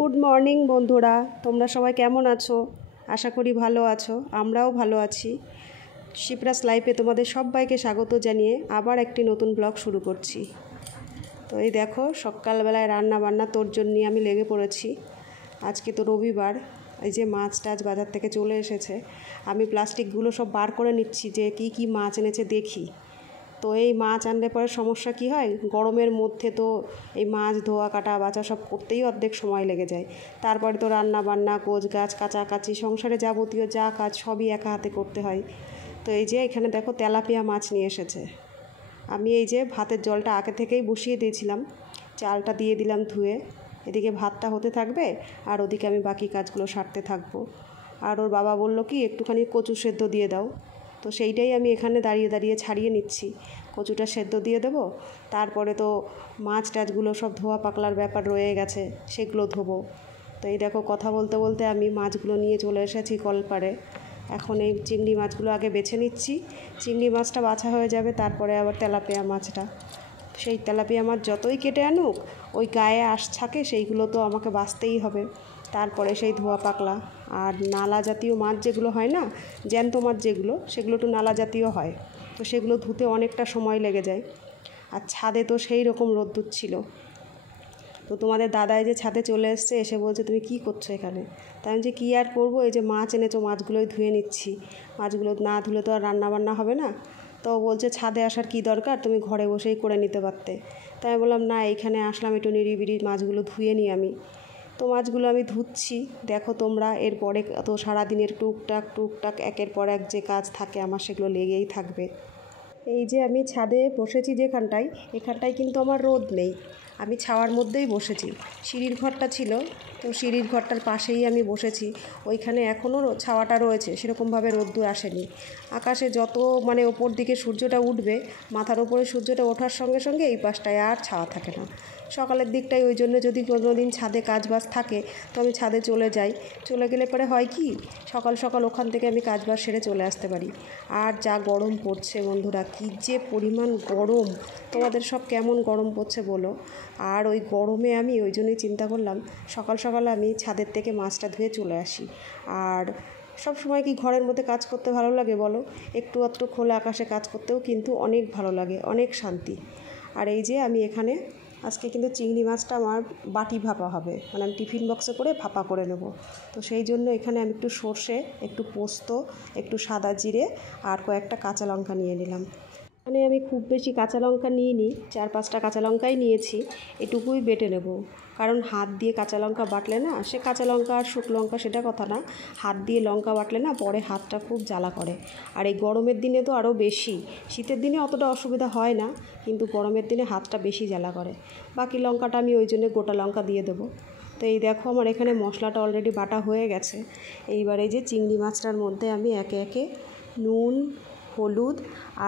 Good morning বন্ধুরা, তোমরা সবাই কেমন আছো? আশা করি ভালো আছো। আমরাও ভালো আছি। শিপ্রাস লাইফে তোমাদের সবাইকে স্বাগত জানিয়ে আবার একটি নতুন ব্লগ শুরু করছি। তো এই দেখো, সকালবেলায় রান্না বান্না তোড়জোড় নিয়ে আমি লেগে পড়েছি। আজকে তো রবিবার। এই যে মাছ টাছ বাজার থেকে চলে এসেছে। আমি প্লাস্টিকগুলো সব বার করে নিচ্ছি যে কি মাছ এনেছে দেখি। তো এই মাছ আনলে পরে সমস্যা কি হয়, গরমের মধ্যে তো এই মাছ ধোয়া কাটা বাছা সব করতেই অর্ধেক সময় লেগে যায়। তারপরে তো রান্না বান্না, গোছ গাছ, কাচাকাচি, সংসারে যাবতীয় যা কাজ সবই একা হাতে করতে হয়। তো এই যে এখানে দেখো তেলাপিয়া মাছ নিয়ে এসেছে। আমি এই যে ভাতের জলটা আগে থেকেই বসিয়ে দিয়েছিলাম, চালটা দিয়ে দিলাম ধুয়ে। এদিকে ভাতটা হতে থাকবে আর ওদিকে আমি বাকি কাজগুলো সারতে থাকবো। আর ওর বাবা বললো কি একটুখানি কচু সেদ্ধ দিয়ে দাও। তো সেইটাই আমি এখানে দাঁড়িয়ে দাঁড়িয়ে ছাড়িয়ে নিচ্ছি। কচুটা সেদ্ধ দিয়ে দেবো, তারপরে তো মাছ টাছগুলো সব ধোয়া পাকলার ব্যাপার রয়ে গেছে, সেগুলো ধোবো। তো এই দেখো, কথা বলতে বলতে আমি মাছগুলো নিয়ে চলে এসেছি কলপাড়ে। এখন এই চিংড়ি মাছগুলো আগে বেছে নিচ্ছি। চিংড়ি মাছটা বাছা হয়ে যাবে, তারপরে আবার তেলাপিয়া মাছটা। সেই তেলাপিয়া মাছ যতই কেটে আনুক, ওই গায়ে আঁশ থাকে, সেইগুলো তো আমাকে বাছতেই হবে। তারপরে সেই ধোয়া পাকলা আর নালা জাতীয় মাছ যেগুলো হয় না, জ্যান্ত মাছ যেগুলো, সেগুলো একটু নালা জাতীয় হয়। তো সেগুলো ধুতে অনেকটা সময় লেগে যায়। আর ছাদে তো সেই রকম রোদ্দুর ছিল। তো তোমাদের দাদাই যে ছাদে চলে এসছে, এসে বলছে তুমি কি করছো এখানে? তাই আমি যে কী আর করবো, এই যে মাছ এনেছো মাছগুলোই ধুয়ে নিচ্ছি। মাছগুলো না ধুলে তো আর রান্না বান্না হবে না। তো বলছে ছাদে আসার কি দরকার, তুমি ঘরে বসেই করে নিতে পারতে। তাই আমি বললাম না, এইখানে আসলাম একটু নিরিবিলি মাছগুলো ধুয়ে নিই আমি। তো মাছগুলো আমি ধুচ্ছি। দেখো তোমরা, এরপরে তো সারাদিনের টুকটাক একের পর এক যে কাজ থাকে আমার, সেগুলো লেগেই থাকবে। এই যে আমি ছাদে বসেছি যেখানটায়, এখানটায় কিন্তু আমার রোদ নেই। আমি ছাওয়ার মধ্যেই বসেছি। সিঁড়ির ঘরটা ছিল, তো সিঁড়ির ঘরটার পাশেই আমি বসেছি। ওইখানে এখনও ছাওয়াটা রয়েছে, সেরকমভাবে রোদ্দুর আসেনি। আকাশে যত ওপর দিকে সূর্যটা উঠবে, মাথার ওপরে সূর্যটা ওঠার সঙ্গে সঙ্গে এই পাশটায় আর ছাওয়া থাকে না। সকালের দিকটায় ওই জন্য যদি কোনো দিন ছাদে কাজবাজ থাকে, তো আমি ছাদে চলে যাই। চলে গেলে পরে হয় কি, সকাল সকাল ওখান থেকে আমি কাজবাজ সেরে চলে আসতে পারি। আর যা গরম পড়ছে বন্ধুরা, কী যে পরিমাণ গরম! তোমাদের সব কেমন গরম পড়ছে বলো। আর ওই গরমে আমি ওই জন্যই চিন্তা করলাম সকাল সকাল আমি ছাদের থেকে মাছটা ধুয়ে চলে আসি। আর সব সময় কি ঘরের মধ্যে কাজ করতে ভালো লাগে বলো? একটু আধটু খোলা আকাশে কাজ করতেও কিন্তু অনেক ভালো লাগে, অনেক শান্তি। আর এই যে আমি এখানে আজকে কিন্তু চিংড়ি মাছটা আমার বাটি ভাপা হবে, আমি টিফিন বক্সে করে ভাপা করে নেব। তো সেই জন্য এখানে আমি একটু সর্ষে, একটু পোস্ত, একটু সাদা জিরে আর কয়েকটা কাঁচা লঙ্কা নিয়ে নিলাম। আমি খুব বেশি কাঁচা লঙ্কা নিইনি, 4-5টা কাঁচা লঙ্কাই নিয়েছি। এটুকুই বেটে নেব, কারণ হাত দিয়ে কাঁচা লঙ্কা বাটলে না, সে কাঁচা লঙ্কা আর শুকনো লঙ্কা সেটা কথা না, হাত দিয়ে লঙ্কা বাটলে না পরে হাতটা খুব জ্বালা করে। আর এই গরমের দিনে তো আরও বেশি। শীতের দিনে অতটা অসুবিধা হয় না, কিন্তু গরমের দিনে হাতটা বেশি জ্বালা করে। বাকি লঙ্কাটা আমি ওই জন্য গোটা লঙ্কা দিয়ে দেবো। তো এই দেখো, আমার এখানে মশলাটা অলরেডি বাটা হয়ে গেছে। এইবারে যে চিংড়ি মাছটার মধ্যে আমি একে একে নুন, হলুদ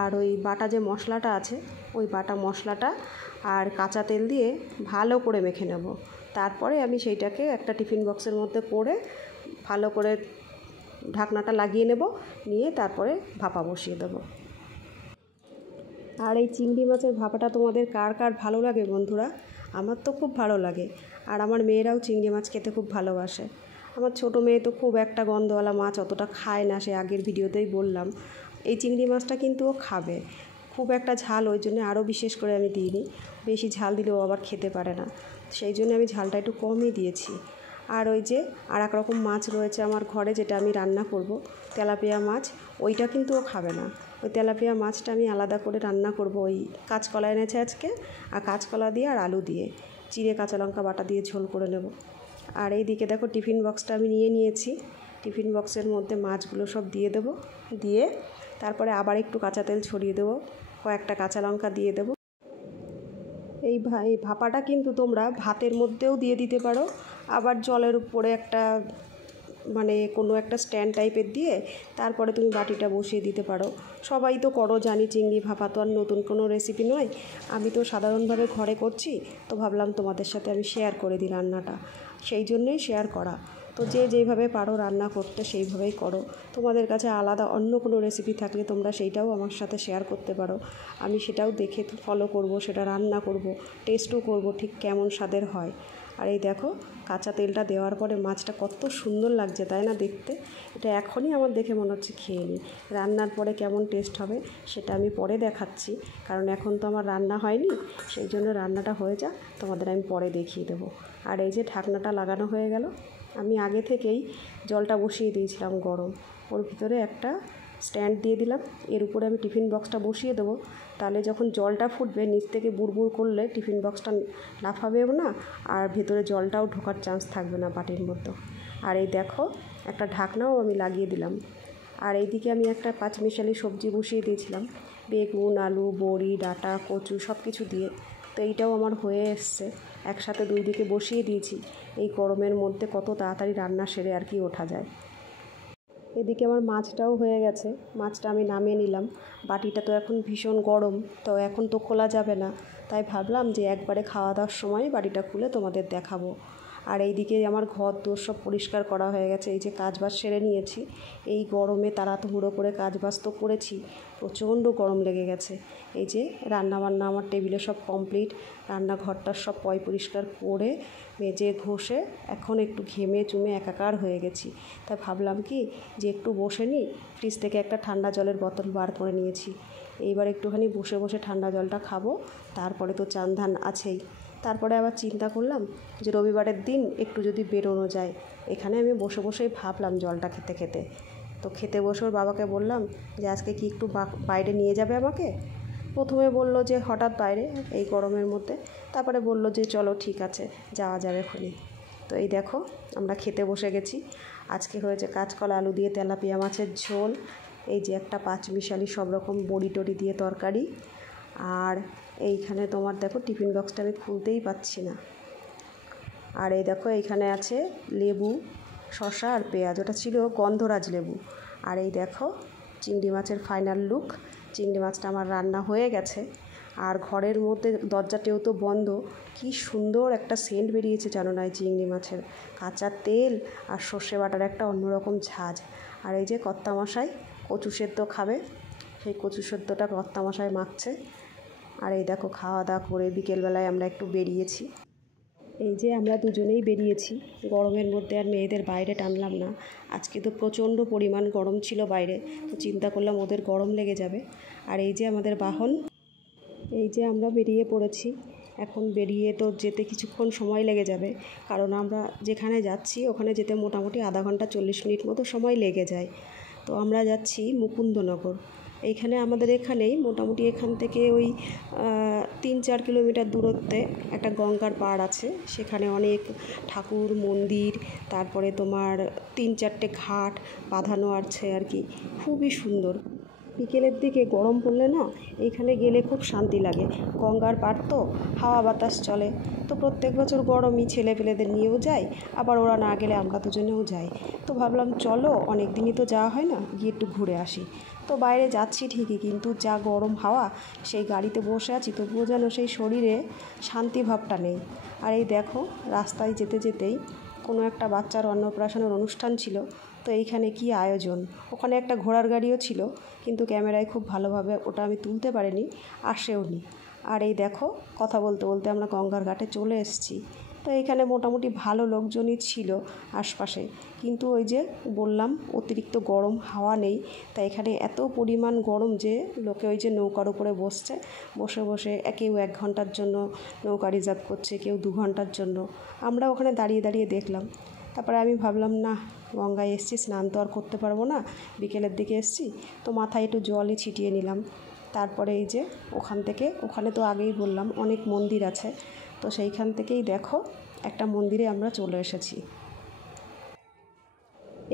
আর ওই বাটা যে মশলাটা আছে, ওই বাটা মশলাটা আর কাঁচা তেল দিয়ে ভালো করে মেখে নেব। তারপরে আমি সেইটাকে একটা টিফিন বক্সের মধ্যে করে ভালো করে ঢাকনাটা লাগিয়ে নেব, নিয়ে তারপরে ভাপা বসিয়ে দেবো। আর এই চিংড়ি মাছের ভাপাটা তোমাদের কার কার ভালো লাগে বন্ধুরা? আমার তো খুব ভালো লাগে। আর আমার মেয়েরাও চিংড়ি মাছ খেতে খুব ভালোবাসে। আমার ছোটো মেয়ে তো খুব একটা গন্ধওয়ালা মাছ অতটা খায় না, সে আগের ভিডিওতেই বললাম। এই চিংড়ি মাছটা কিন্তু ও খাবে। খুব একটা ঝাল ওই জন্য আরও বিশেষ করে আমি দিইনি, বেশি ঝাল দিলেও আবার খেতে পারে না, সেই জন্য আমি ঝালটা একটু কমই দিয়েছি। আর ওই যে আর এক রকম মাছ রয়েছে আমার ঘরে, যেটা আমি রান্না করব, তেলাপিয়া মাছ, ওইটা কিন্তু ও খাবে না। ওই তেলাপিয়া মাছটা আমি আলাদা করে রান্না করব। ওই কাঁচকলা এনেছে আজকে, আর কাঁচকলা দিয়ে আর আলু দিয়ে জিরে কাঁচা লঙ্কা বাটা দিয়ে ঝোল করে নেব। আর এই দিকে দেখো, টিফিন বক্সটা আমি নিয়ে নিয়েছি। টিফিন বক্সের মধ্যে মাছগুলো সব দিয়ে দেবো, দিয়ে তারপরে আবার একটু কাঁচা তেল ছড়িয়ে দেবো, কয়েকটা কাঁচা লঙ্কা দিয়ে দেবো। এই ভাপাটা কিন্তু তোমরা ভাতের মধ্যেও দিয়ে দিতে পারো, আবার জলের উপরে একটা কোনো একটা স্ট্যান্ড টাইপের দিয়ে তারপরে তুমি বাটিটা বসিয়ে দিতে পারো। সবাই তো করো জানি, চিংড়ি ভাপা তো আর নতুন কোনো রেসিপি নয়। আমি তো সাধারণভাবে ঘরে করছি, তো ভাবলাম তোমাদের সাথে আমি শেয়ার করে দিই রান্নাটা, সেই জন্যই শেয়ার করা। তো যে যেইভাবে পারো রান্না করতে সেইভাবেই করো। তোমাদের কাছে আলাদা অন্য কোনো রেসিপি থাকলে তোমরা সেইটাও আমার সাথে শেয়ার করতে পারো। আমি সেটাও দেখে ফলো করব, সেটা রান্না করব, টেস্টও করব ঠিক কেমন স্বাদের হয়। আর এই দেখো কাঁচা তেলটা দেওয়ার পরে মাছটা কত সুন্দর লাগছে তাই না দেখতে। এটা এখনই আমার দেখে মনে হচ্ছে খেয়ে নিই। রান্নার পরে কেমন টেস্ট হবে সেটা আমি পরে দেখাচ্ছি, কারণ এখন তো আমার রান্না হয়নি, সেই জন্য রান্নাটা হয়ে যাক তোমাদের আমি পরে দেখিয়ে দেবো। আর এই যে ঢাকনাটা লাগানো হয়ে গেল। আমি আগে থেকেই জলটা বসিয়ে দিয়েছিলাম গরম, ওর ভিতরে একটা স্ট্যান্ড দিয়ে দিলাম, এর উপরে আমি টিফিন বক্সটা বসিয়ে দেবো। তাহলে যখন জলটা ফুটবে নিচ থেকে বুড়বুড় করলে টিফিন বক্সটা লাফাবেও না, আর ভেতরে জলটাও ঢোকার চান্স থাকবে না বাটির মতো। আর এই দেখো একটা ঢাকনাও আমি লাগিয়ে দিলাম। আর এইদিকে আমি একটা পাঁচমিশালি সবজি বসিয়ে দিয়েছিলাম, বেগুন, আলু, বড়ি, ডাঁটা, কচু সব কিছু দিয়ে। তো এইটাও আমার হয়ে এসছে, একসাথে দুই দিকে বসিয়ে দিয়েছি। এই গরমের মধ্যে কত তাড়াতাড়ি রান্না সেরে আর কি ওঠা যায়। এদিকে আমার মাছটাও হয়ে গেছে, মাছটা আমি নামিয়ে নিলাম। বাটিটা তো এখন ভীষণ গরম, তো এখন তো খোলা যাবে না, তাই ভাবলাম যে একবারে খাওয়া দাওয়ার সময় বাটিটা খুলে তোমাদের দেখাবো। আর এইদিকে আমার ঘর দোর সব পরিষ্কার করা হয়ে গেছে, এই যে কাজবাজ সেরে নিয়েছি। এই গরমে তাড়াহুড়ো করে কাজবাজ তো করেছি, প্রচণ্ড গরম লেগে গেছে। এই যে রান্নাবান্না আমার টেবিলে সব কমপ্লিট, রান্নাঘরটার সব পরিষ্কার করে মেজে ঘষে এখন একটু ঘেমে চুমে একাকার হয়ে গেছি। তাই ভাবলাম কি যে একটু বসে নিই, ফ্রিজ থেকে একটা ঠান্ডা জলের বোতল বার করে নিয়েছি। এইবার একটুখানি বসে বসে ঠান্ডা জলটা খাবো, তারপরে তো চান ধান আছেই। তারপরে আবার চিন্তা করলাম যে রবিবারের দিন একটু যদি বেরোনো যায়। এখানে আমি বসে বসেই ভাবলাম জলটা খেতে খেতে। তো খেতে বসে ওর বাবাকে বললাম যে আজকে কি একটু বাইরে নিয়ে যাবে আমাকে। প্রথমে বলল যে হঠাৎ বাইরে এই গরমের মধ্যে, তারপরে বলল যে চলো ঠিক আছে যাওয়া যাবে খুনি। তো এই দেখো আমরা খেতে বসে গেছি। আজকে হয়েছে কাঁচকলা আলু দিয়ে তেলাপিয়া মাছের ঝোল, এই যে একটা পাঁচমিশালি সব রকম বড়ি টড়ি দিয়ে তরকারি। আর এইখানে তোমার দেখো টিফিন বক্সটা আমি খুলতেই পাচ্ছি না। আর এই দেখো এইখানে আছে লেবু, শসা আর পেঁয়াজ, ওটা ছিল গন্ধরাজ লেবু। আর এই দেখো চিংড়ি মাছের ফাইনাল লুক। চিংড়ি মাছটা আমার রান্না হয়ে গেছে। আর ঘরের মধ্যে দরজাটেও তো বন্ধ, কি সুন্দর একটা সেন্ট বেরিয়েছে জানো না এই চিংড়ি মাছের। কাঁচা তেল আর সর্ষে বাটার একটা অন্যরকম ঝাঁজ। আর এই যে কর্তামশাই কচু সেদ্ধ খাবে, সেই কচু সেদ্ধটা কর্তামশাই মাখছে। আর এই দেখো খাওয়া দাওয়া করে বিকেলবেলায় আমরা একটু বেরিয়েছি। এই যে আমরা দুজনেই বেরিয়েছি, গরমের মধ্যে আর মেয়েদের বাইরে টানলাম না। আজকে তো প্রচণ্ড পরিমাণ গরম ছিল বাইরে, তো চিন্তা করলাম ওদের গরম লেগে যাবে। আর এই যে আমাদের বাহন, এই যে আমরা বেরিয়ে পড়েছি। এখন বেরিয়ে তো যেতে কিছুক্ষণ সময় লেগে যাবে, কারণ আমরা যেখানে যাচ্ছি ওখানে যেতে মোটামুটি আধা ঘন্টা 40 মিনিট মতো সময় লেগে যায়। তো আমরা যাচ্ছি মুকুন্দনগর। এইখানে আমাদের এখানেই মোটামুটি এখান থেকে ওই 3-4 কিলোমিটার দূরত্বে একটা গঙ্গার পাড় আছে, সেখানে অনেক ঠাকুর মন্দির, তারপরে তোমার 3-4টে ঘাট বাঁধানো আছে আর কি, খুবই সুন্দর। বিকেলের দিকে গরম পড়লে না এইখানে গেলে খুব শান্তি লাগে, গঙ্গার পাড় তো হাওয়া বাতাস চলে। তো প্রত্যেক বছর গরমই ছেলেপেলেদের নিয়েও যাই, আবার ওরা না গেলে আমরা দুজনেও যাই। তো ভাবলাম চলো অনেক দিনই তো যাওয়া হয় না, গিয়ে একটু ঘুরে আসি। তো বাইরে যাচ্ছি ঠিকই, কিন্তু যা গরম হাওয়া, সেই গাড়িতে বসে আছি তবুও যেন সেই শরীরে শান্তি ভাবটা নেই। আর এই দেখো রাস্তায় যেতে যেতেই কোনো একটা বাচ্চার অন্নপ্রাশনের অনুষ্ঠান ছিল, তো এইখানে কি আয়োজন। ওখানে একটা ঘোড়ার গাড়িও ছিল, কিন্তু ক্যামেরায় খুব ভালোভাবে ওটা আমি তুলতে পারিনি, আসেও নি। আর এই দেখো কথা বলতে বলতে আমরা গঙ্গার ঘাটে চলে এসেছি। তো এইখানে মোটামুটি ভালো লোকজনই ছিল আশপাশে, কিন্তু ওই যে বললাম অতিরিক্ত গরম, হাওয়া নেই। তাই এখানে এত পরিমাণ গরম যে লোকে ওই যে নৌকার উপরে বসছে, বসে বসে কেউ 1 ঘন্টার জন্য নৌকা রিজার্ভ করছে, কেউ 2 ঘন্টার জন্য। আমরা ওখানে দাঁড়িয়ে দাঁড়িয়ে দেখলাম। তারপরে আমি ভাবলাম না, গঙ্গায় এসেছি, স্নান তো আর করতে পারবো না, বিকেলের দিকে এসেছি, তো মাথায় একটু জলই ছিটিয়ে নিলাম। তারপরে এই যে ওখান থেকে, ওখানে তো আগেই বললাম অনেক মন্দির আছে, তো সেইখান থেকেই দেখো একটা মন্দিরে আমরা চলে এসেছি।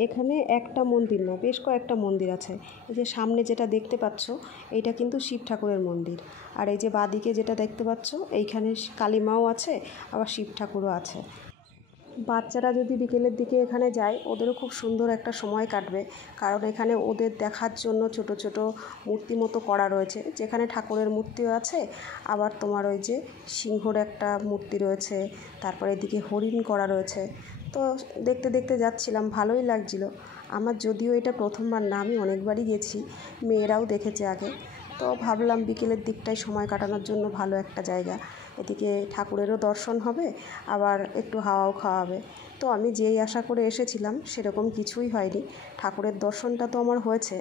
এখানে একটা মন্দির না, বেশ কয়েকটা মন্দির আছে। এই যে সামনে যেটা দেখতে পাচ্ছ এইটা কিন্তু শিব ঠাকুরের মন্দির। আর এই যে বাঁদিকে যেটা দেখতে পাচ্ছ এইখানে কালী মাও আছে, আবার শিব ঠাকুরও আছে। বাচ্চারা যদি বিকেলের দিকে এখানে যায় ওদেরও খুব সুন্দর একটা সময় কাটবে, কারণ এখানে ওদের দেখার জন্য ছোট ছোট মূর্তি মতো করা রয়েছে, যেখানে ঠাকুরের মূর্তিও আছে, আবার তোমার ওই যে সিংহর একটা মূর্তি রয়েছে, তারপরে এদিকে হরিণ করা রয়েছে। তো দেখতে দেখতে যাচ্ছিলাম, ভালোই লাগছিল আমার। যদিও এটা প্রথমবার না, আমি অনেকবারই গেছি, মেয়েরাও দেখেছে আগে। তো ভাবলাম বিকেলের দিকটাই সময় কাটানোর জন্য ভালো একটা জায়গা। এদিকে ঠাকুরেরও দর্শন হবে, আবার একটু হাওয়াও খাওয়া হবে। তো আমি যেই আশা করে এসেছিলাম সেরকম কিছুই হয়নি। ঠাকুরের দর্শনটা তো আমার হয়েছে,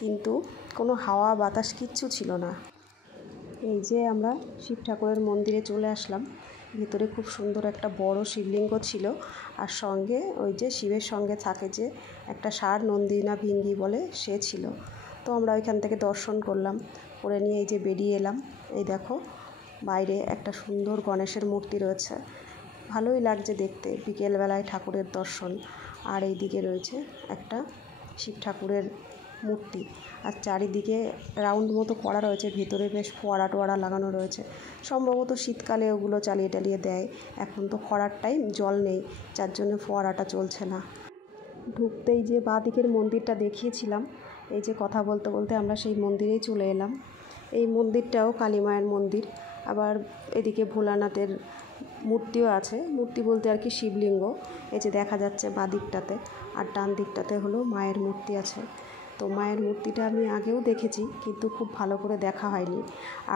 কিন্তু কোনো হাওয়া বাতাস কিচ্ছু ছিল না। এই যে আমরা শিব ঠাকুরের মন্দিরে চলে আসলাম। ভিতরে খুব সুন্দর একটা বড় শিবলিঙ্গ ছিল, আর সঙ্গে ওই যে শিবের সঙ্গে থাকে যে একটা ষাঁড়, নন্দী না ভিঙ্গি বলে, সে ছিল। তো আমরা ওইখান থেকে দর্শন করলাম, করে নিয়ে এই যে বেরিয়ে এলাম। এই দেখো বাইরে একটা সুন্দর গণেশের মূর্তি রয়েছে, ভালোই লাগছে দেখতে বিকেলবেলায় ঠাকুরের দর্শন। আর এই দিকে রয়েছে একটা শিব ঠাকুরের মূর্তি, আর চারিদিকে রাউন্ড মতো করা রয়েছে, ভেতরে বেশ ফোয়ারা টোয়ারা লাগানো রয়েছে। সম্ভবত শীতকালে ওগুলো চালিয়ে টালিয়ে দেয়, এখন তো খরার টাইম, জল নেই, যার জন্য ফোয়ারাটা চলছে না। ঢুকতেই যে বাঁ দিকের মন্দিরটা দেখিয়েছিলাম, এই যে কথা বলতে বলতে আমরা সেই মন্দিরেই চলে এলাম। এই মন্দিরটাও কালী মায়ের মন্দির, আবার এদিকে ভোলানাথের মূর্তিও আছে। মূর্তি বলতে আর কি শিবলিঙ্গ, এই যে দেখা যাচ্ছে বাঁ দিকটাতে, আর ডান দিকটাতে হলো মায়ের মূর্তি আছে। তো মায়ের মূর্তিটা আমি আগেও দেখেছি, কিন্তু খুব ভালো করে দেখা হয়নি।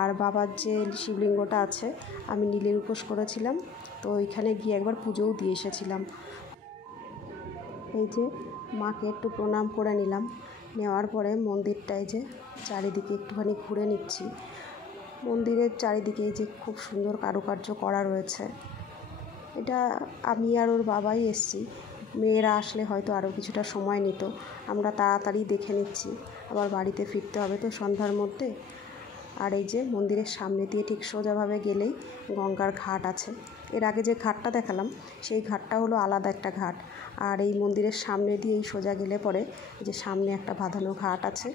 আর বাবার যে শিবলিঙ্গটা আছে, আমি নীলের উপোস করেছিলাম, তো ওইখানে গিয়ে একবার পুজোও দিয়ে এসেছিলাম। এই যে মাকে একটু প্রণাম করে নিলাম, নেওয়ার পরে মন্দিরটায় যে চারিদিকে একটুখানি ঘুরে নিচ্ছি। মন্দিরের চারিদিকে এই যে খুব সুন্দর কারুকার্য করা রয়েছে। এটা আমি আর ওর বাবাই এসছি, মেয়েরা আসলে হয়তো আরও কিছুটা সময় নিত। আমরা তাড়াতাড়ি দেখে নিচ্ছি, আবার বাড়িতে ফিরতে হবে তো সন্ধ্যার মধ্যে। আর এই যে মন্দিরের সামনে দিয়ে ঠিক সোজাভাবে গেলেই গঙ্গার ঘাট আছে। এর আগে যে ঘাটটা দেখালাম সেই ঘাটটা হলো আলাদা একটা ঘাট, আর এই মন্দিরের সামনে দিয়েই সোজা গেলে পরে যে সামনে একটা বাঁধানো ঘাট আছে।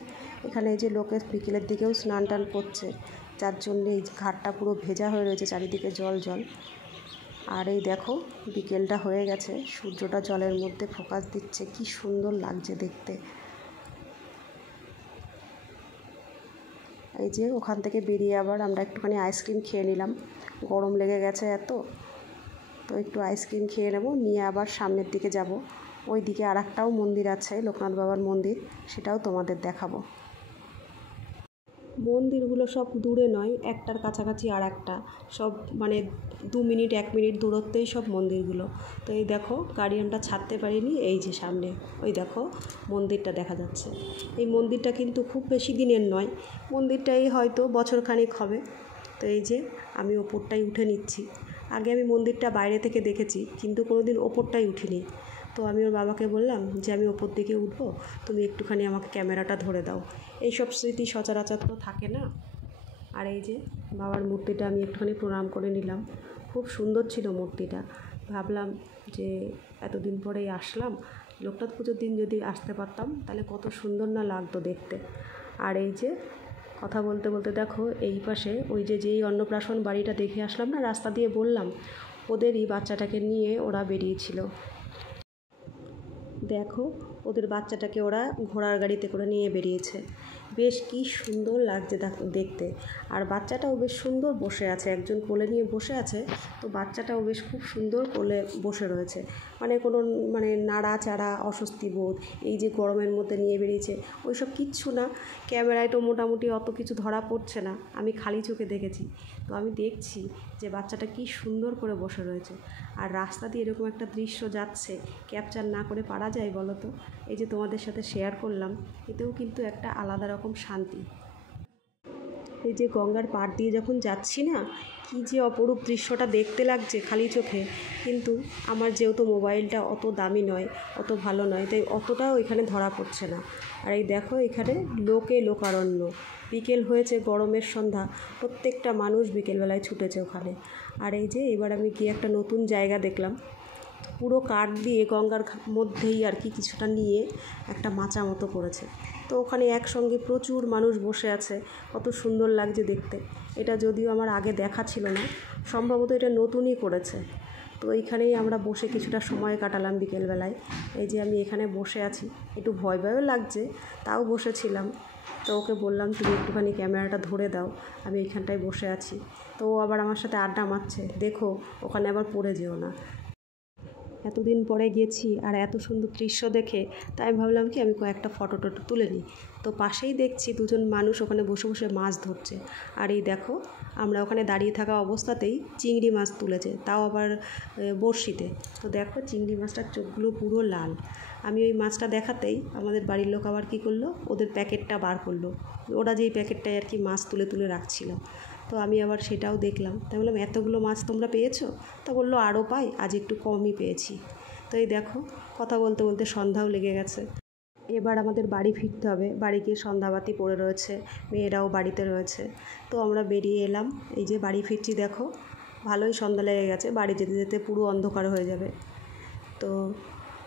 এখানে এই যে লোকে বিকেলের দিকেও স্নান টান করছে, যার জন্যে এই ঘাটটা পুরো ভেজা হয়ে রয়েছে, চারিদিকে জল জল। আর এই দেখো বিকেলটা হয়ে গেছে, সূর্যটা জলের মধ্যে ফোকাস দিচ্ছে, কি সুন্দর লাগছে দেখতে। এই যে ওখান থেকে বেরিয়ে আবার আমরা একটুখানি আইসক্রিম খেয়ে নিলাম, গরম লেগে গেছে এত, তো একটু আইসক্রিম খেয়ে নেব, নিয়ে আবার সামনের দিকে যাব। ওই দিকে আর একটাও মন্দির আছে, লোকনাথ বাবার মন্দির, সেটাও তোমাদের দেখাবো। মন্দিরগুলো সব দূরে নয়, একটার কাছাকাছি আর একটা, সব মানে 2 মিনিট 1 মিনিট দূরত্বেই সব মন্দিরগুলো। তো এই দেখো গাড়ি আমরা ছাড়তে পারিনি, এই যে সামনে ওই দেখো মন্দিরটা দেখা যাচ্ছে। এই মন্দিরটা কিন্তু খুব বেশি দিনের নয়, মন্দিরটাই হয়তো বছরখানেক হবে। তো এই যে আমি ওপরটাই উঠে নিচ্ছি। আগে আমি মন্দিরটা বাইরে থেকে দেখেছি, কিন্তু কোনো দিন ওপরটাই উঠিনি। তো আমি ওর বাবাকে বললাম যে আমি ওপর দিকে উঠবো, তুমি একটুখানি আমাকে ক্যামেরাটা ধরে দাও। এইসব স্মৃতি সচরাচর তো থাকে না। আর এই যে বাবার মূর্তিটা আমি একটুখানি প্রণাম করে নিলাম, খুব সুন্দর ছিল মূর্তিটা। ভাবলাম যে এতদিন পরেই আসলাম, লোকনাথ পুজোর দিন যদি আসতে পারতাম তাহলে কত সুন্দর না লাগতো দেখতে। আর এই যে কথা বলতে বলতে দেখো এই পাশে ওই যে যেই অন্নপ্রাশন বাড়িটা দেখে আসলাম না, রাস্তা দিয়ে বললাম, ওদেরই বাচ্চাটাকে নিয়ে ওরা বেরিয়েছিল। দেখো ওদের বাচ্চাটাকে ওরা ঘোড়ার গাড়িতে করে নিয়ে বেরিয়েছে, বেশ কি সুন্দর লাগছে দেখতে। আর বাচ্চাটাও বেশ সুন্দর বসে আছে, একজন কোলে নিয়ে বসে আছে, তো বাচ্চাটাও বেশ খুব সুন্দর কোলে বসে রয়েছে, মানে কোনো মানে নাড়াচাড়া অস্বস্তি বোধ, এই যে গরমের মধ্যে নিয়ে বেরিয়েছে ওইসব কিচ্ছু না। ক্যামেরায় তো মোটামুটি অত কিছু ধরা পড়ছে না, আমি খালি চোখে দেখেছি। তো আমি দেখছি যে বাচ্চাটা কি সুন্দর করে বসে রয়েছে। আর রাস্তা দিয়ে এরকম একটা দৃশ্য যাচ্ছে, ক্যাপচার না করে পারা যায় বলো তো? এই যে তোমাদের সাথে শেয়ার করলাম, এতেও কিন্তু একটা আলাদা রকম শান্তি। এই যে গঙ্গার পাড় দিয়ে যখন যাচ্ছি না, কী যে অপরূপ দৃশ্যটা দেখতে লাগছে খালি চোখে। কিন্তু আমার যেহেতু মোবাইলটা অত দামি নয়, অত ভালো নয়, তাই অতটাও এখানে ধরা পড়ছে না। আর এই দেখো এখানে লোকে লোকারণ্য, বিকেল হয়েছে, গরমের সন্ধ্যা, প্রত্যেকটা মানুষ বিকেলবেলায় ছুটেছে ওখানে। আর এই যে এবার আমি গিয়ে একটা নতুন জায়গা দেখলাম, পুরো কাঠ দিয়ে গঙ্গার মধ্যেই আর কি কিছুটা নিয়ে একটা মাচা মতো করেছে। তো ওখানে একসঙ্গে প্রচুর মানুষ বসে আছে, কত সুন্দর লাগছে দেখতে। এটা যদিও আমার আগে দেখা ছিল না, সম্ভবত এটা নতুনই করেছে। তো এইখানেই আমরা বসে কিছুটা সময় কাটালাম বিকেলবেলায়। এই যে আমি এখানে বসে আছি, একটু ভয় ভয়ও লাগছে, তাও বসেছিলাম। তো ওকে বললাম তুমি একটুখানি ক্যামেরাটা ধরে দাও, আমি এইখানটায় বসে আছি। তো ও আবার আমার সাথে আড্ডা মারছে, দেখো ওখানে আবার পড়ে যেও না। এতদিন পরে গেছি আর এত সুন্দর দৃশ্য দেখে তাই আমি ভাবলাম কি আমি কয়েকটা ফটো টটো তুলে নিই। তো পাশেই দেখছি দুজন মানুষ ওখানে বসে বসে মাছ ধরছে। আর এই দেখো আমরা ওখানে দাঁড়িয়ে থাকা অবস্থাতেই চিংড়ি মাছ তুলেছে, তাও আবার বড়শিতে। তো দেখো চিংড়ি মাছটার চোখগুলো পুরো লাল। আমি ওই মাছটা দেখাতেই আমাদের বাড়ির লোক আবার কী করলো, ওদের প্যাকেটটা বার করলো। ওরা যেই প্যাকেটটায় আর কি মাছ তুলে তুলে রাখছিল, তো আমি আবার সেটাও দেখলাম। তাই বললাম এতগুলো মাছ তোমরা পেয়েছো? তো বললো আরও পাই, আজ একটু কমই পেয়েছি। তো এই দেখো কথা বলতে বলতে সন্ধ্যাও লেগে গেছে। এবার আমাদের বাড়ি ফিরতে হবে। বাড়ি গিয়ে সন্ধ্যাবাতি পড়ে রয়েছে, মেয়েরাও বাড়িতে রয়েছে। তো আমরা বেরিয়ে এলাম, এই যে বাড়ি ফিরছি। দেখো ভালোই সন্ধ্যা লেগে গেছে, বাড়ি যেতে যেতে পুরো অন্ধকার হয়ে যাবে। তো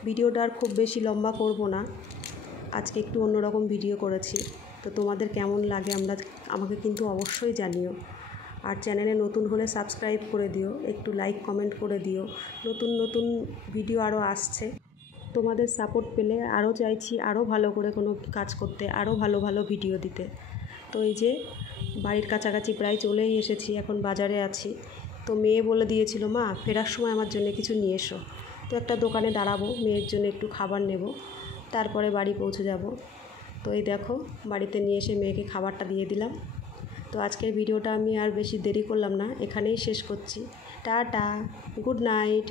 ভিডিওটা আর খুব বেশি লম্বা করব না, আজকে একটু অন্যরকম ভিডিও করেছি। তো তোমাদের কেমন লাগে আমাকে কিন্তু অবশ্যই জানিও। আর চ্যানেলে নতুন হলে সাবস্ক্রাইব করে দিও, একটু লাইক কমেন্ট করে দিও। নতুন নতুন ভিডিও আরও আসছে, তোমাদের সাপোর্ট পেলে আরও চাইছি আরও ভালো করে কোনো কাজ করতে, আরও ভালো ভালো ভিডিও দিতে। তো এই যে বাড়ির কাছাকাছি প্রায় চলেই এসেছি, এখন বাজারে আছি। তো মেয়ে বলে দিয়েছিল মা ফেরার সময় আমার জন্য কিছু নিয়ে এসো। তো একটা দোকানে দাঁড়াবো, মেয়ের জন্য একটু খাবার নেব, তারপরে বাড়ি পৌঁছে যাব। তো এই দেখো বাড়িতে নিয়ে এসে মেয়েকে খাবারটা দিয়ে দিলাম। তো আজকের ভিডিওটা আমি আর বেশি দেরি করলাম না, এখানেই শেষ করছি। Tata, good night.